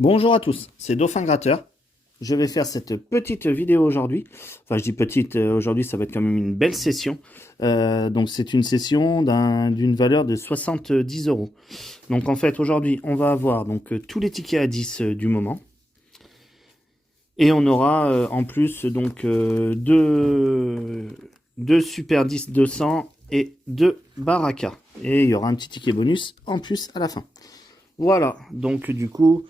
Bonjour à tous, c'est Dauphin Gratteur. Je vais faire cette petite vidéo aujourd'hui. Enfin, je dis petite, aujourd'hui ça va être quand même une belle session. Donc c'est une session d'une valeur de 70 euros. Donc en fait aujourd'hui on va avoir donc tous les tickets à 10 du moment. Et on aura en plus donc deux Super 10 200 et deux Baraka. Et il y aura un petit ticket bonus en plus à la fin. Voilà, donc du coup,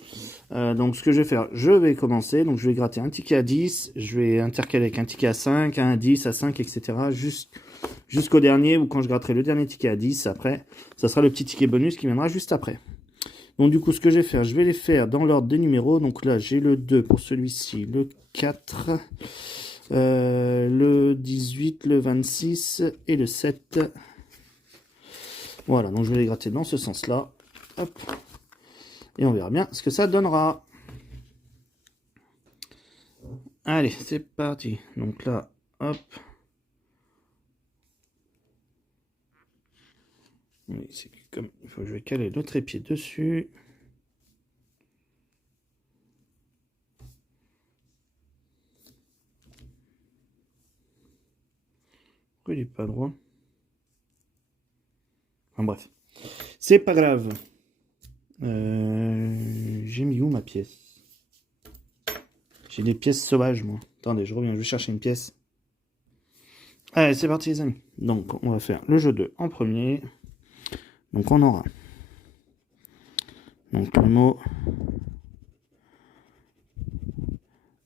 donc ce que je vais faire, je vais commencer, donc je vais gratter un ticket à 10, je vais intercaler avec un ticket à 5, un à 10, à 5, etc. Jusqu'au dernier, ou quand je gratterai le dernier ticket à 10, après, ça sera le petit ticket bonus qui viendra juste après. Donc du coup, ce que je vais faire, je vais les faire dans l'ordre des numéros. Donc là, j'ai le 2 pour celui-ci, le 4, le 18, le 26 et le 7. Voilà, donc je vais les gratter dans ce sens-là. Hop. Et on verra bien ce que ça donnera. Allez, c'est parti. Donc là, hop. Oui, c'est comme il faut que je vais caler le trépied dessus. Pourquoi il est pas droit? Enfin bref. C'est pas grave. J'ai mis où ma pièce? J'ai des pièces sauvages, moi. Attendez, je reviens, je vais chercher une pièce. Allez, c'est parti, les amis. Donc, on va faire le jeu 2 en premier. Donc, on aura donc le mot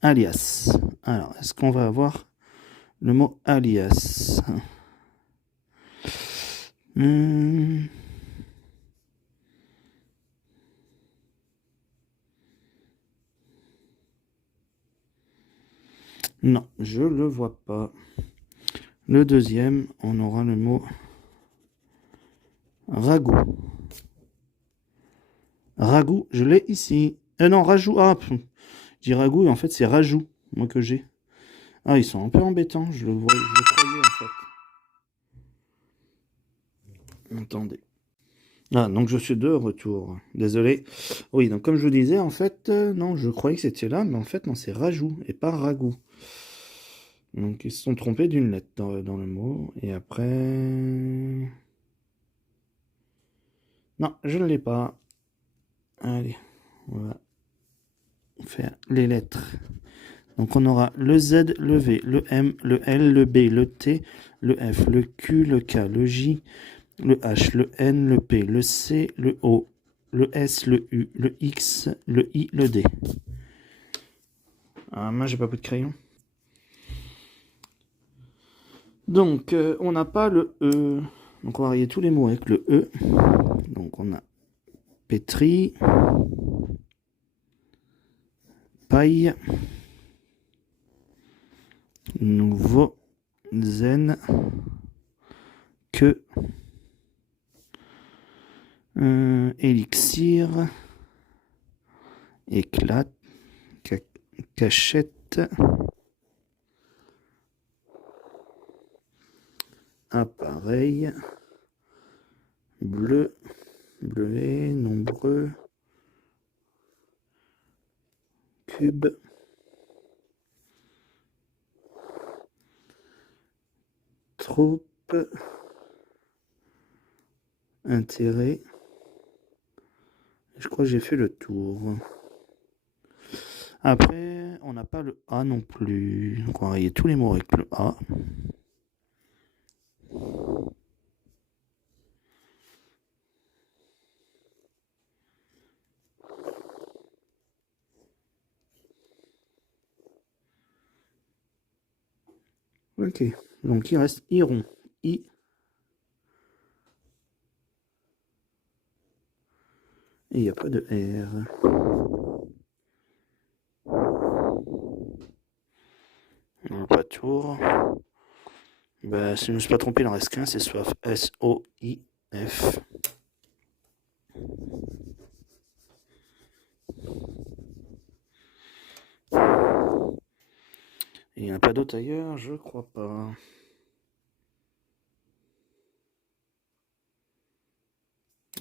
alias. Alors, est-ce qu'on va avoir le mot alias? Non, je le vois pas. Le deuxième, on aura le mot ragoût. Ragoût, je l'ai ici. Non, rajout. Ah, je dis ragoût, et en fait, c'est rajout, moi que j'ai. Ah, ils sont un peu embêtants, je le croyais en fait. Attendez. Ah, donc je suis de retour. Désolé. Oui, donc comme je vous disais, en fait, non, je croyais que c'était là, mais en fait, non, c'est rajout et pas ragoût. Donc ils se sont trompés d'une lettre dans le mot. Et après... Non, je ne l'ai pas. Allez, on va faire les lettres. Donc on aura le Z, le V, le M, le L, le B, le T, le F, le Q, le K, le J, le H, le N, le P, le C, le O, le S, le U, le X, le I, le D. Ah, moi j'ai pas beaucoup de crayon. Donc on n'a pas le E. Donc on va varier tous les mots avec le E. Donc on a pétri, paille, nouveau, zen, que, élixir, éclate, cachette, appareil, bleu, bleuet, nombreux, cube, troupe, intérêt. Je crois que j'ai fait le tour. Après, on n'a pas le A non plus. Donc on va rayer tous les mots avec le A. Ok, donc il reste Iron. I. Et il n'y a pas de R. On n'a pas de tour. Bah, si je ne me suis pas trompé, il en reste qu'un, c'est Soif. S-O-I-F. Et il n'y en a pas d'autre ailleurs, je crois pas.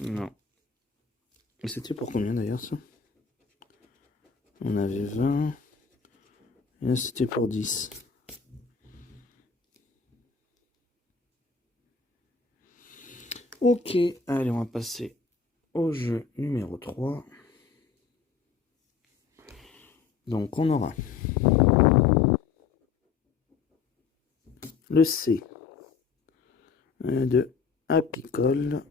Non. Et c'était pour combien d'ailleurs ça? On avait 20. Et là, c'était pour 10. Ok, allez, on va passer au jeu numéro 3. Donc, on aura le C de apicole.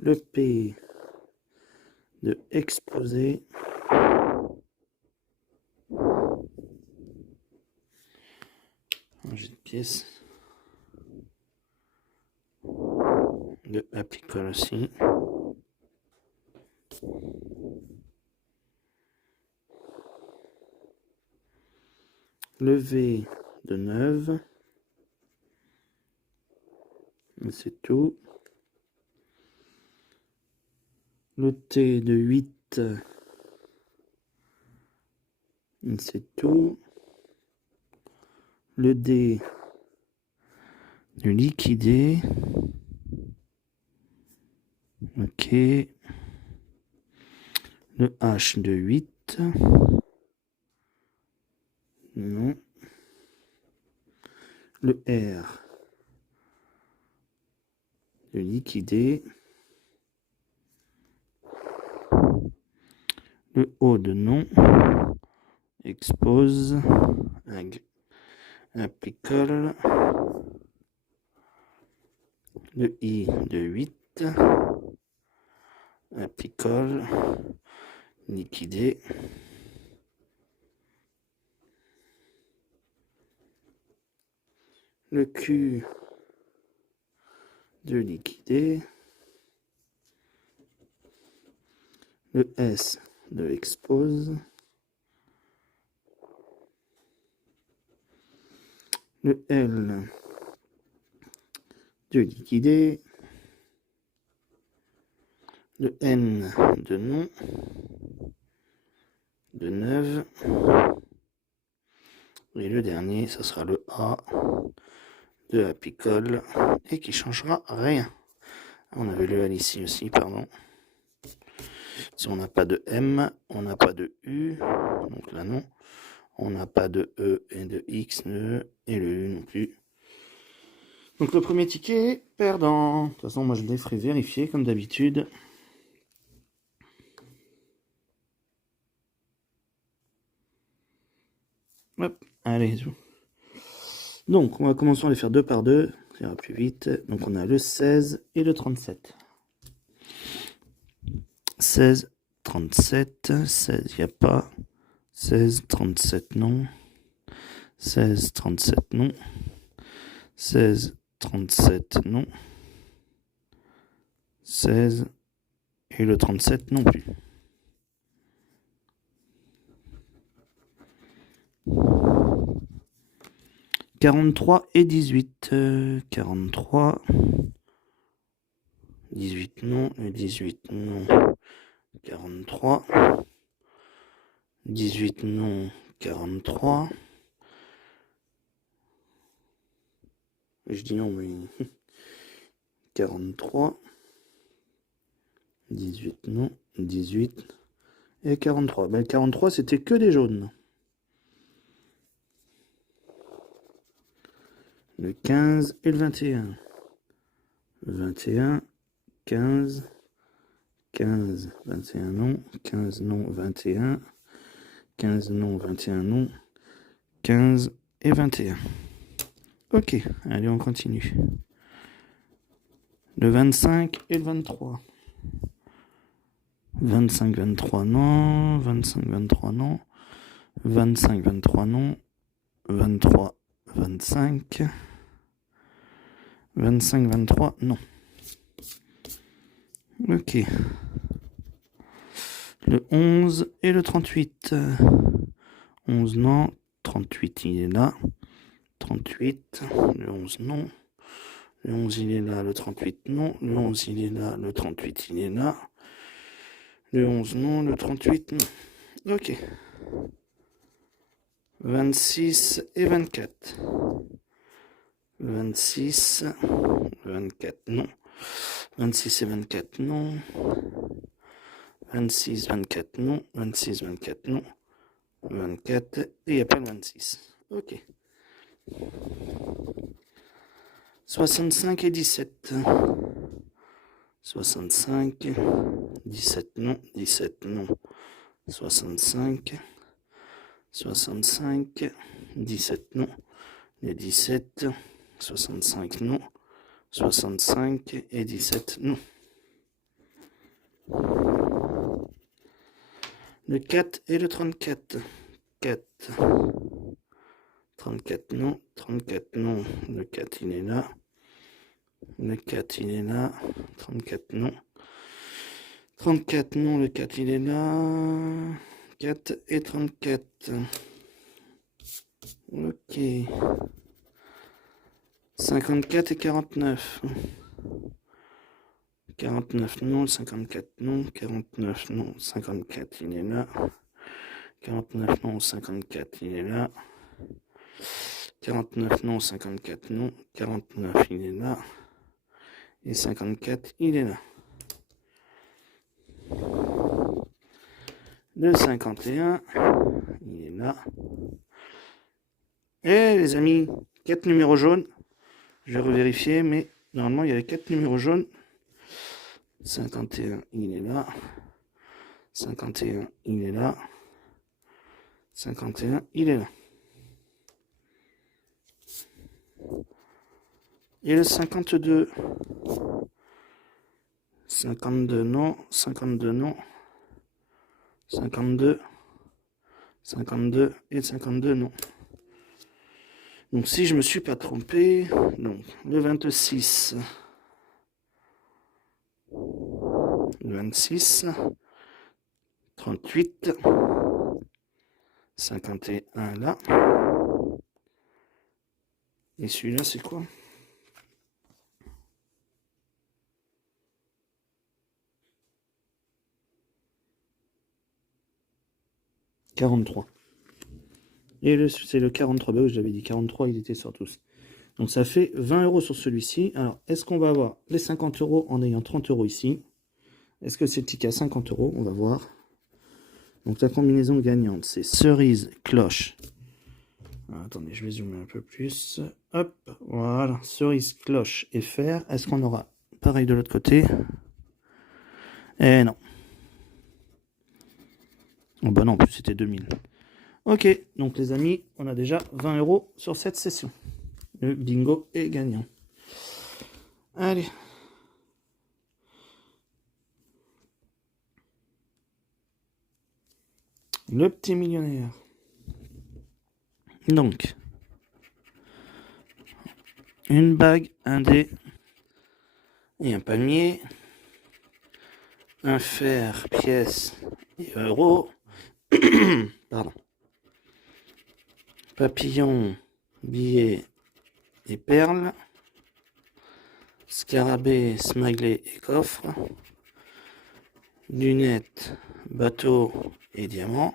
Le P de exposé. J'ai une pièce de apicole aussi. Le V de 9. C'est tout. Le T de 8. C'est tout. Le D de liquidé. Ok. Le H de 8. Non. Le R de liquidé. Le O de non. Expose. Apicole. Le I de 8. Apicole. Liquidé. Le Q de liquidé. Le S de expose. Le L de liquidé. Le N de non. De 9. Et le dernier, ça sera le A de apicole et qui changera rien. On avait le L ici aussi, pardon. Si on n'a pas de M, on n'a pas de U, donc là non. On n'a pas de E et de X, de E et le U non plus. Donc le premier ticket, perdant. De toute façon, moi je les ferai vérifier comme d'habitude. Hop, allez, tout. Donc, on va commencer à les faire 2 par 2. Ça ira plus vite. Donc, on a le 16 et le 37. 16, 37. 16, il n'y a pas. 16, 37, non. 16, 37, non. 16, 37, non. 16 et le 37 non plus. « 43 et 18. 43. 18 non. Et 18 non. 43. 18 non. 43. Je dis non, mais 43. 18 non. 18 et 43. Ben, 43, c'était que des jaunes. Le 15 et le 21. 21, 15, 15, 21 non, 15 non, 21, 15 non, 21 non, 15 et 21. Ok, allez, on continue. Le 25 et le 23. 25, 23 non, 25, 23 non, 25, 23 non, 23, 25, 25, 23 non. Ok. Le 11 et le 38. 11 non, 38 il est là. 38, le 11 non. Le 11 il est là, le 38 non. Le 11 il est là, le 38 il est là. Le 11 non, le 38 non. Ok. 26 et 24. 26, 24 non. 26 et 24, non. 26, 24, non. 26, 24, non. 24, et il n'y a pas le 26. Ok. 65 et 17. 65, 17, non. 17, non. 65, 65, 17, non. Les 17, 65, non. 65 et 17, non. Le 4 et le 34. 4. 34, non. 34, non. Le 4, il est là. Le 4, il est là. 34, non. 34, non. Le 4, il est là. 4 et 34. Ok. 54 et 49. 49, non. 54, non. 49, non. 54, il est là. 49, non. 54, il est là. 49, non. 54, non. 49, il est là. Et 54, il est là. Le 51, il est là. Et les amis, 4 numéros jaunes. Je vais revérifier, mais normalement, il y a les 4 numéros jaunes. 51, il est là. 51, il est là. 51, il est là. Et le 52. 52, non. 52, non. 52. 52 et 52, non. Donc si je me suis pas trompé, donc le 26. Le 26. 38. 51 là. Et celui-là, c'est quoi? « 43. Et c'est le 43. Bah oui, j'avais dit 43, il était sur tous. Donc ça fait 20 € sur celui-ci. Alors, est-ce qu'on va avoir les 50 € en ayant 30 € ici? Est-ce que c'est le ticket à 50 €? On va voir. Donc la combinaison gagnante, c'est cerise, cloche. Alors, attendez, je vais zoomer un peu plus. Hop, voilà. Cerise, cloche et fer. Est-ce qu'on aura pareil de l'autre côté? Eh non. Oh bah non, en plus c'était 2000. Ok, donc les amis, on a déjà 20 € sur cette session. Le bingo est gagnant. Allez. Le petit millionnaire. Donc, une bague, un dé et un palmier. Un fer, pièce et euro. Pardon. Papillon, billet et perles. Scarabée, smiley et coffre. Lunettes, bateau et diamant.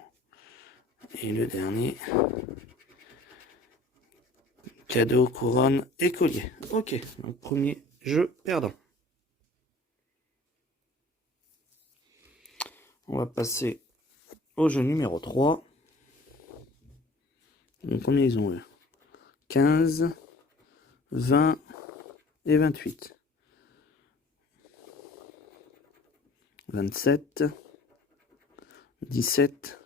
Et le dernier, cadeau, couronne et collier. Ok, donc premier jeu perdant. On va passer au jeu numéro 3. Donc combien ils ont eux? 15, 20 et 28. 27, 17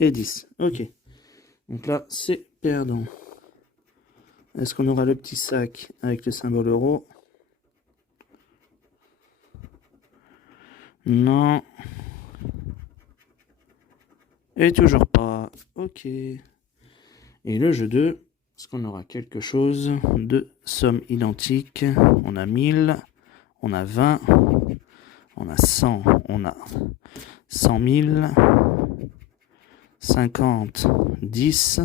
et 10. Ok. Donc là, c'est perdant. Est-ce qu'on aura le petit sac avec le symbole euro? Non. Et toujours pas. Ok. Et le jeu 2, est-ce qu'on aura quelque chose de somme identique? On a 1000, on a 20, on a 100, on a 100 000, 50, 10,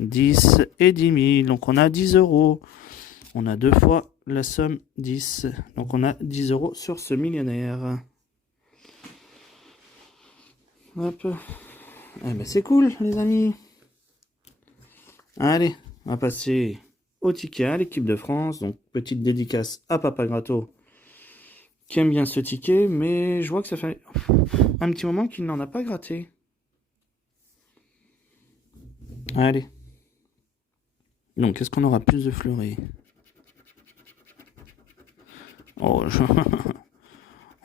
10 et 10 000. Donc on a 10 €. On a deux fois la somme 10. Donc on a 10 € sur ce millionnaire. Hop. Eh ben c'est cool les amis. Allez, on va passer au ticket à l'équipe de France. Donc, petite dédicace à Papa Gratto qui aime bien ce ticket, mais je vois que ça fait un petit moment qu'il n'en a pas gratté. Allez. Donc, est-ce qu'on aura plus de fleuris? Oh,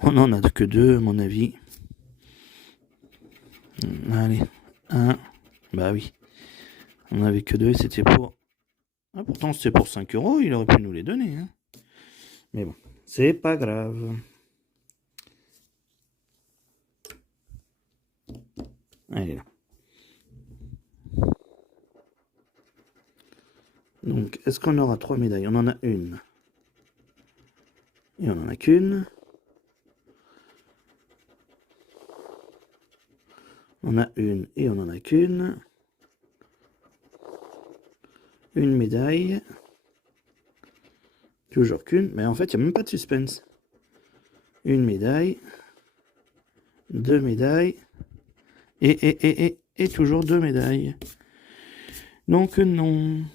on n'en a que 2, à mon avis. Allez, 1. Bah oui. On n'avait que 2 et c'était pour... Ah, pourtant, c'était pour 5 €. Il aurait pu nous les donner. Hein. Mais bon, c'est pas grave. Allez, là. Donc, est-ce qu'on aura 3 médailles? On en a une. Et on en a qu'une. On a une et on en a qu'une. Une médaille. Toujours qu'une. Mais en fait, il n'y a même pas de suspense. Une médaille. 2 médailles. Et toujours 2 médailles. Donc non.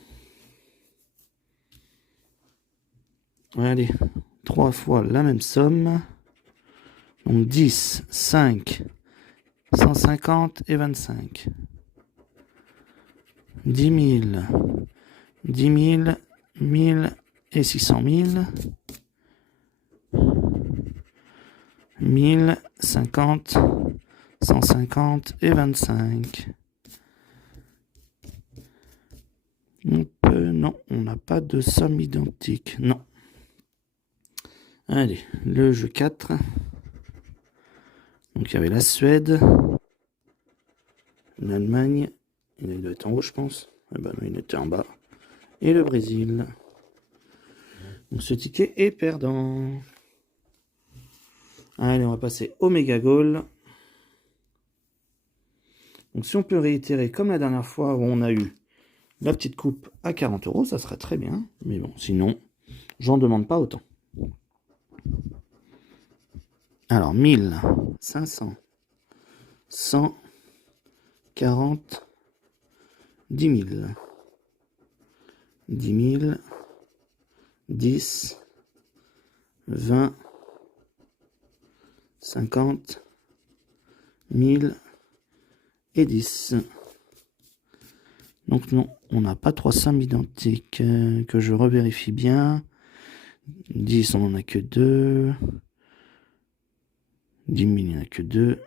Allez. 3 fois la même somme. Donc 10, 5, 150 et 25. 10 000. 10 000, 1000 et 600 000. 1000, 50, 150 et 25. Non, on n'a pas de somme identique. Non. Allez, le jeu 4. Donc il y avait la Suède, l'Allemagne, il doit être en haut je pense. Ah bah non, il était en bas. Et le Brésil. Donc ce ticket est perdant. Allez, on va passer au méga goal. Donc si on peut réitérer comme la dernière fois où on a eu la petite coupe à 40 €, ça serait très bien. Mais bon, sinon, j'en demande pas autant. Alors, 1000, 500, 100, 40, 10 000. 10 000, 10, 20, 50, 1000 et 10. Donc non, on n'a pas 3 sommes identiques. Que je revérifie bien. 10, on n'en a que 2. 10 000, il n'y en a que 2.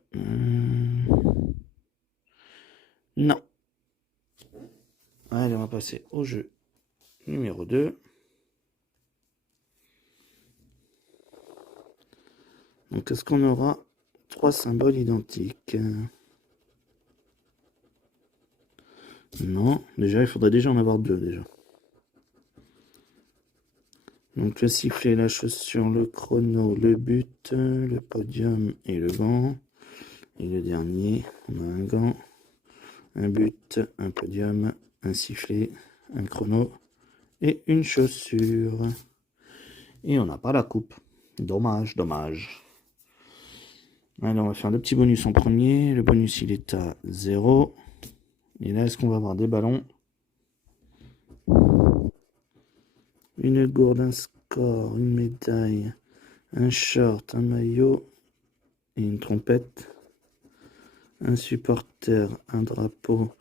Non. Allez, on va passer au jeu numéro 2. Donc, est-ce qu'on aura 3 symboles identiques? Non. Déjà, il faudrait déjà en avoir 2, déjà. Donc, le sifflet, la chaussure, le chrono, le but, le podium et le gant. Et le dernier, on a un gant, un but, un podium, un sifflet, un chrono et une chaussure. Et on n'a pas la coupe. Dommage, dommage. Alors on va faire le petit bonus en premier. Le bonus il est à 0. Et là est-ce qu'on va avoir des ballons? Une gourde, un score, une médaille, un short, un maillot et une trompette. Un supporter, un drapeau,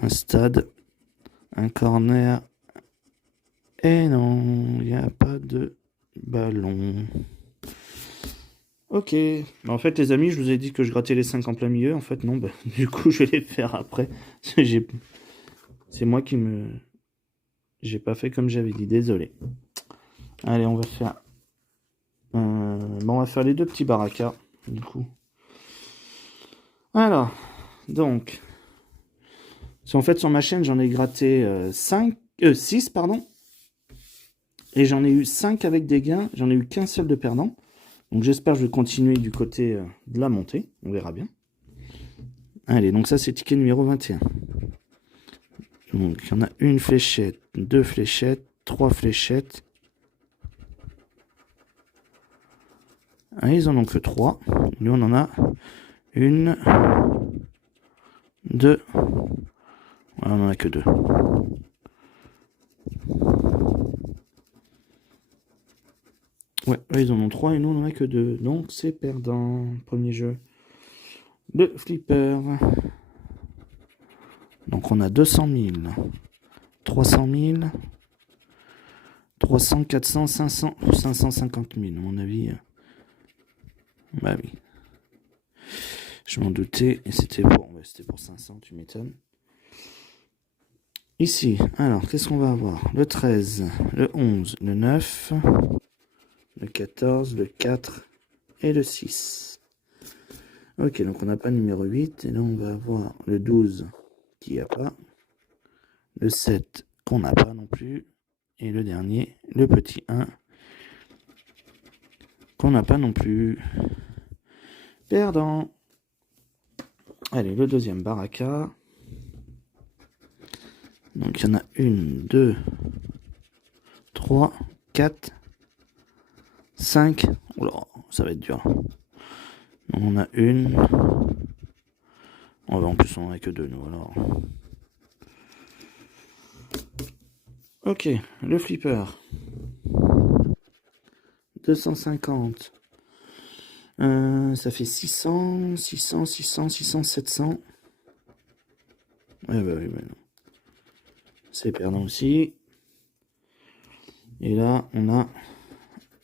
un stade, un corner. Et non, il n'y a pas de ballon. Ok. En fait, les amis, je vous ai dit que je grattais les 5 en plein milieu. En fait, non. Bah, du coup, je vais les faire après. C'est moi qui me... J'ai pas fait comme j'avais dit. Désolé. Allez, on va faire... Bon, on va faire les 2 petits baraka. Du coup. Alors. Donc. En fait, sur ma chaîne, j'en ai gratté 6, pardon. Et j'en ai eu 5 avec des gains. J'en ai eu qu'un seul de perdant. Donc j'espère que je vais continuer du côté de la montée. On verra bien. Allez, donc ça c'est ticket numéro 21. Donc il y en a une fléchette, 2 fléchettes, 3 fléchettes. Ah, ils en ont que 3. Nous on en a 1, 2. Ouais, on en a que 2. Ouais, eux, ils en ont 3 et nous, on en a que 2. Donc, c'est perdant. Premier jeu. Le flipper. Donc, on a 200 000, 300 000, 300, 400, 500, 550 000, à mon avis. Bah oui. Je m'en doutais. Et c'était pour 500, tu m'étonnes. Ici, alors, qu'est-ce qu'on va avoir? Le 13, le 11, le 9, le 14, le 4 et le 6. Ok, donc on n'a pas le numéro 8. Et là, on va avoir le 12 qui n'y a pas. Le 7 qu'on n'a pas non plus. Et le dernier, le petit 1 qu'on n'a pas non plus. Perdant. Allez, le deuxième baraka. Donc il y en a 1, 2, 3, 4, 5. Oula, ça va être dur. Donc on a 1. En plus, on n'en a que 2, nous, alors. Ok, le flipper. 250. Ça fait 600, 600, 600, 600, 700. Ouais, bah oui, mais non. C'est perdant aussi. Et là, on a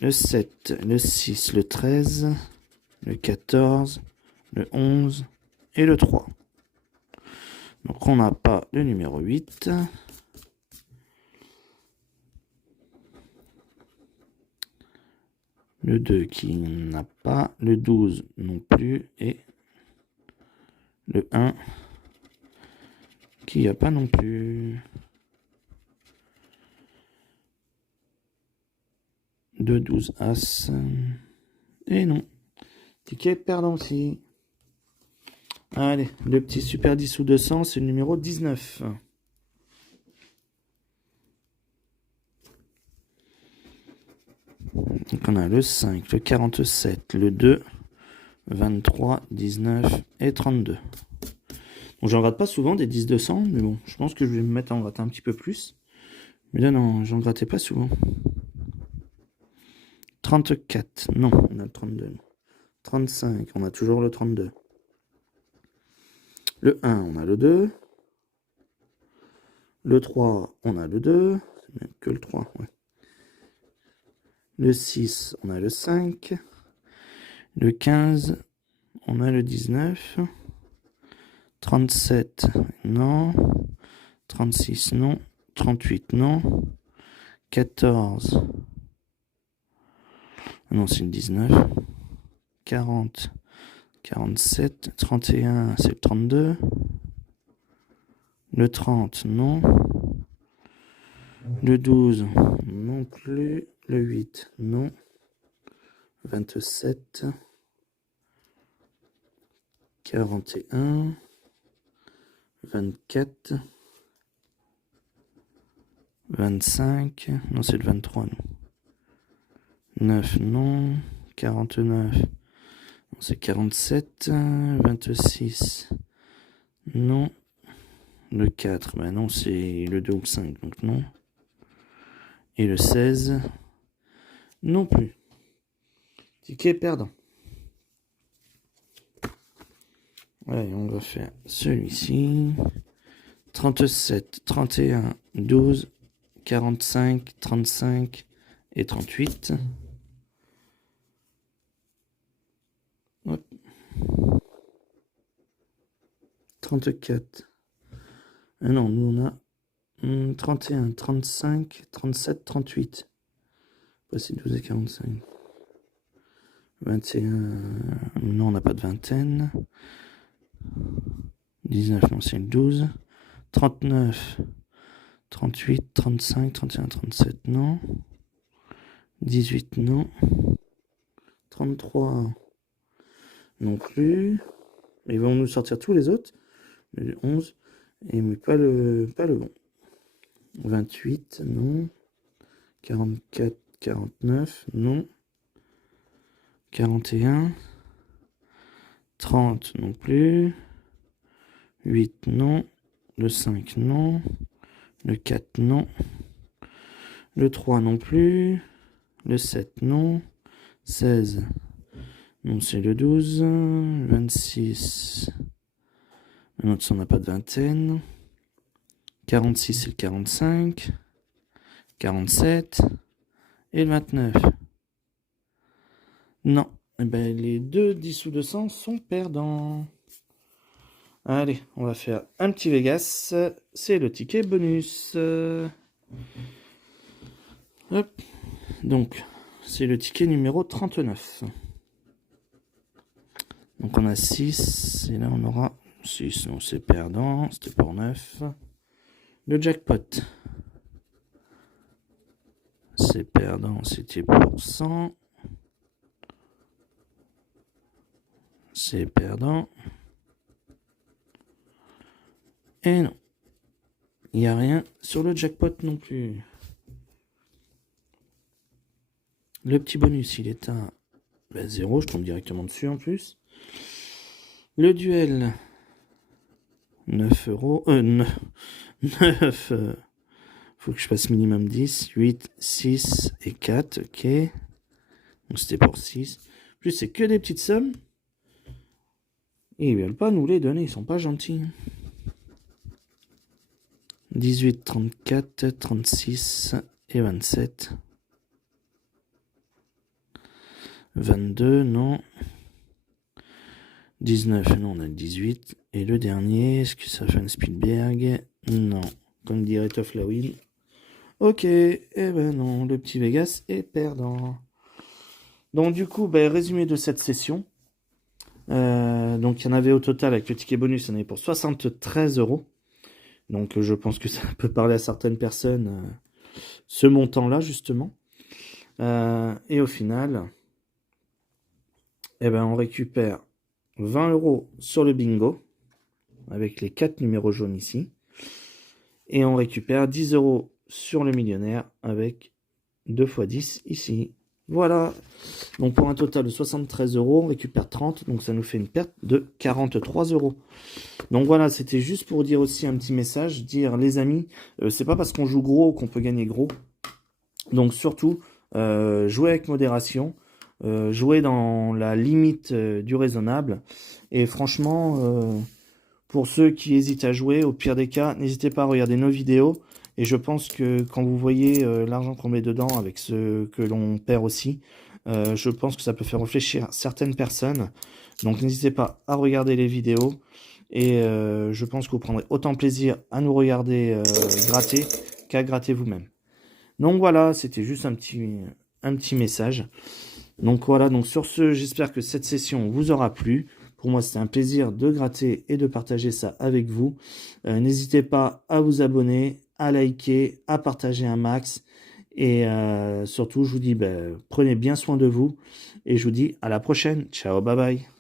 le 7, le 6, le 13, le 14, le 11 et le 3. Donc, on n'a pas le numéro 8. Le 2 qui n'a pas, le 12 non plus, et le 1 qui n'a pas non plus. 2, 12, As. Et non. Ticket perdant aussi. Allez, le petit Super 10 ou 200, c'est le numéro 19. Donc on a le 5, le 47, le 2, 23, 19 et 32. Donc j'en rate pas souvent des 10-200, mais bon, je pense que je vais me mettre à en gratter un petit peu plus. Mais là non, j'en grattais pas souvent. 34, non, on a le 32. 35, on a toujours le 32. Le 1, on a le 2. Le 3, on a le 2. C'est même que le 3, ouais. Le 6, on a le 5. Le 15, on a le 19. 37, non. 36, non. 38, non. 14. Non, c'est le 19. 40, 47. 31, c'est le 32. Le 30, non. Le 12, non plus. Le 8, non. 27. 41. 24. 25. Non, c'est le 23, non. 9, non. 49. Non, c'est 47. 26. Non. Le 4, ben non, c'est le 2 ou le 5, donc non. Et le 16, non plus. Ticket perdant. Allez, on va faire celui-ci. 37, 31, 12, 45, 35 et 38. Hop. 34. Ah non, nous on a 31, 35, 37, 38. Voici 12 et 45. 21. Non, on n'a pas de vingtaine. 19, non, c'est le 12. 39, 38, 35, 31, 37, non. 18, non. 33, non plus. Ils vont nous sortir tous les autres. Le 11, mais pas le bon. 28, non. 44, 49, non. 41, 30 non plus. 8, non. Le 5, non. Le 4, non. Le 3 non plus. Le 7, non. 16, donc c'est le 12, 26, maintenant on n'a pas de vingtaine, 46 c'est le 45, 47 et le 29. Non, eh ben, les deux 10 ou 200 sont perdants. Allez, on va faire un petit Vegas, c'est le ticket bonus. Hop. Donc, c'est le ticket numéro 39. Donc on a 6, et là on aura 6, non c'est perdant, c'était pour 9. Le jackpot, c'est perdant, c'était pour 100. C'est perdant. Et non, il n'y a rien sur le jackpot non plus. Le petit bonus, il est à 0, je tombe directement dessus en plus. Le duel, 9 euros. 9. Faut que je passe minimum 10, 8, 6 et 4. Ok. Donc c'était pour 6. En plus, c'est que des petites sommes. Et ils veulent pas nous les donner, ils sont pas gentils. 18, 34, 36 et 27. 22, non. 19, non, on a le 18. Et le dernier, est-ce que ça fait un Spielberg? Non. Comme dirait Tofflawin. Ok, et ben non, le petit Vegas est perdant. Donc du coup, résumé de cette session. Donc il y en avait au total, avec le ticket bonus, il y en avait pour 73 euros. Donc je pense que ça peut parler à certaines personnes, ce montant-là, justement. Et au final, on récupère 20 euros sur le bingo, avec les 4 numéros jaunes ici. Et on récupère 10 euros sur le millionnaire, avec 2 x 10 ici. Voilà. Donc pour un total de 73 euros, on récupère 30. Donc ça nous fait une perte de 43 euros. Donc voilà, c'était juste pour dire aussi un petit message. Dire les amis, c'est pas parce qu'on joue gros qu'on peut gagner gros. Donc surtout, jouez avec modération. Jouez dans la limite du raisonnable. Et franchement, pour ceux qui hésitent à jouer, au pire des cas, n'hésitez pas à regarder nos vidéos. Et je pense que quand vous voyez l'argent qu'on met dedans avec ce que l'on perd aussi, je pense que ça peut faire réfléchir certaines personnes. Donc n'hésitez pas à regarder les vidéos. Et je pense que vous prendrez autant plaisir à nous regarder gratter qu'à gratter vous-même. Donc voilà, c'était juste un petit message. Donc voilà, donc sur ce, j'espère que cette session vous aura plu. Pour moi, c'était un plaisir de gratter et de partager ça avec vous. N'hésitez pas à vous abonner, à liker, à partager un max. Et surtout, je vous dis, prenez bien soin de vous. Et je vous dis à la prochaine. Ciao, bye bye.